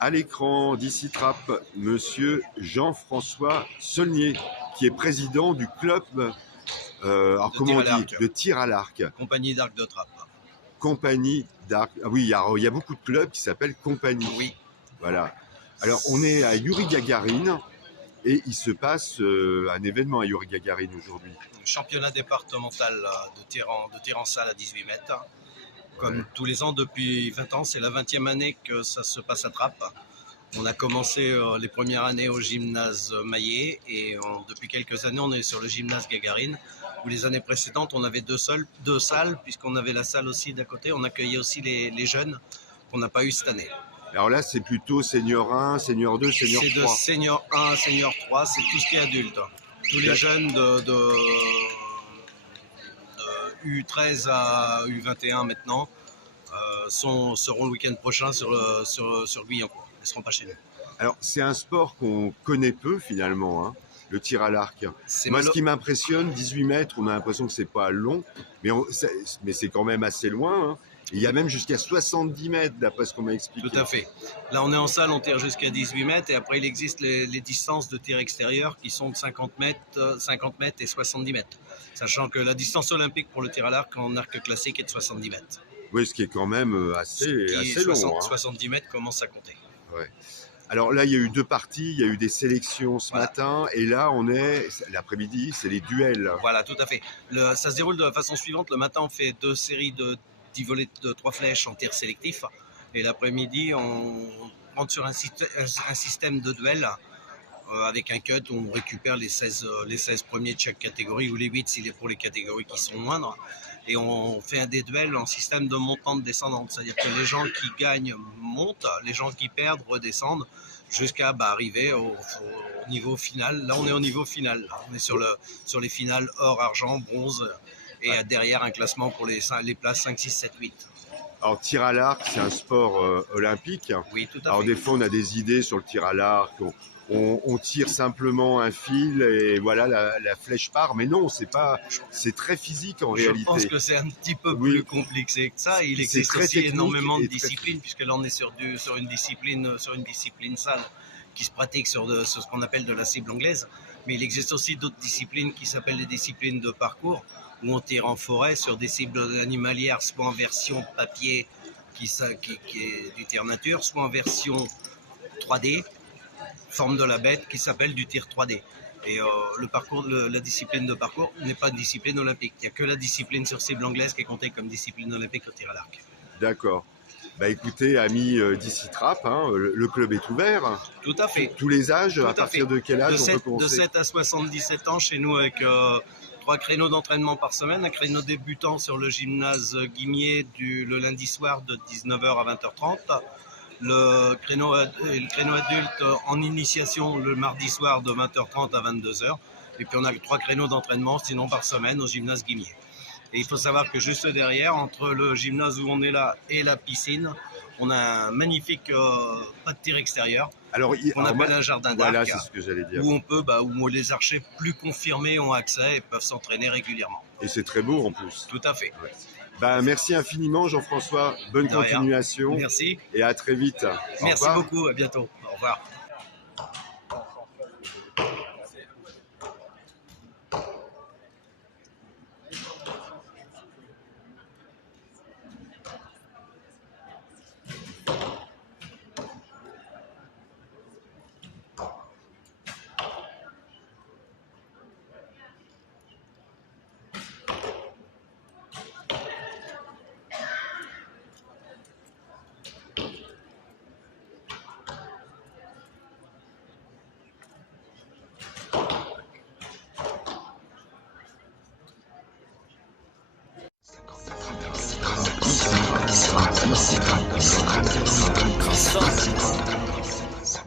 À l'écran d'Ici Trappe, monsieur Jean-François Saulnier, qui est président du club alors comment on dit, de tir à l'arc. Compagnie d'arc de trappe. Compagnie d'arc. Ah oui, il y a beaucoup de clubs qui s'appellent compagnie. Oui. Voilà. Alors, on est à Yuri Gagarin et il se passe un événement à Yuri Gagarin aujourd'hui. Championnat départemental de tir en salle à 18 mètres. Comme tous les ans depuis 20 ans, c'est la 20e année que ça se passe à Trappes. On a commencé les premières années au gymnase Maillet et depuis quelques années, on est sur le gymnase Gagarine, où les années précédentes, on avait deux salles, puisqu'on avait la salle aussi d'à côté. On accueillait aussi les jeunes qu'on n'a pas eu cette année. Alors là, c'est plutôt senior 1, senior 2, senior 3. C'est de senior 1 à senior 3, c'est tout ce qui est adulte. Tous les jeunes de U13 à U21 maintenant seront le week-end prochain sur Guyancourt. Ils ne seront pas chez nous. Alors, c'est un sport qu'on connaît peu finalement, hein, le tir à l'arc. Moi, ce qui m'impressionne, 18 mètres, on a l'impression que c'est pas long, mais c'est quand même assez loin. Hein. Il y a même jusqu'à 70 mètres, d'après ce qu'on m'a expliqué. Tout à fait. Là, on est en salle, on tire jusqu'à 18 mètres, et après, il existe les distances de tir extérieur qui sont de 50 mètres et 70 mètres. Sachant que la distance olympique pour le tir à l'arc en arc classique est de 70 mètres. Oui, ce qui est quand même assez long. Hein. 70 mètres commence à compter. Ouais. Alors là, il y a eu deux parties, il y a eu des sélections ce matin, et là, on est l'après-midi, c'est les duels. Voilà, tout à fait. Ça se déroule de la façon suivante. Le matin, on fait 2 séries de 10 volets de 3 flèches en tir sélectif, et l'après-midi, on rentre sur un système de duel avec un cut où on récupère les 16 premiers de chaque catégorie, ou les 8 s'il est pour les catégories qui sont moindres. Et on fait des duels en système de montante-descendante, c'est-à-dire que les gens qui gagnent montent, les gens qui perdent redescendent, jusqu'à arriver au niveau final. Là, on est au niveau final. On est sur les finales or, argent, bronze, et derrière un classement pour les places 5, 6, 7, 8. Alors, tir à l'arc, c'est un sport olympique. Oui, tout à fait. Alors, des fois, on a des idées sur le tir à l'arc. On tire simplement un fil et voilà, la flèche part. Mais non, c'est très physique en réalité. Je pense que c'est un petit peu plus compliqué que ça. Il existe aussi énormément de disciplines, puisque là on est sur une discipline salle qui se pratique sur ce qu'on appelle de la cible anglaise. Mais il existe aussi d'autres disciplines qui s'appellent des disciplines de parcours, où on tire en forêt sur des cibles animalières, soit en version papier qui est du tir nature, soit en version 3D, forme de la bête, qui s'appelle du tir 3D. Et la discipline de parcours n'est pas une discipline olympique. Il n'y a que la discipline sur cible anglaise qui est comptée comme discipline olympique au tir à l'arc. D'accord. Bah écoutez, amis d'Ici Trappe, hein, le club est ouvert. Tout à fait. Tous les âges, à partir de quel âge on peut commencer? De 7 à 77 ans chez nous, avec 3 créneaux d'entraînement par semaine. Un créneau débutant sur le gymnase Guimier le lundi soir de 19h à 20h30. Le créneau adulte en initiation le mardi soir de 20h30 à 22h. Et puis on a 3 créneaux d'entraînement sinon par semaine au gymnase Guimier. Et il faut savoir que juste derrière, entre le gymnase où on est là et la piscine, on a un magnifique pas de tir extérieur. On appelle un jardin d'arc. Voilà, c'est ce que j'allais dire. Où les archers plus confirmés ont accès et peuvent s'entraîner régulièrement. Et c'est très beau en plus. Tout à fait. Ouais. Merci infiniment Jean-François, bonne continuation. Merci. Et à très vite. Merci beaucoup, à bientôt. Au revoir. Ici Trappe.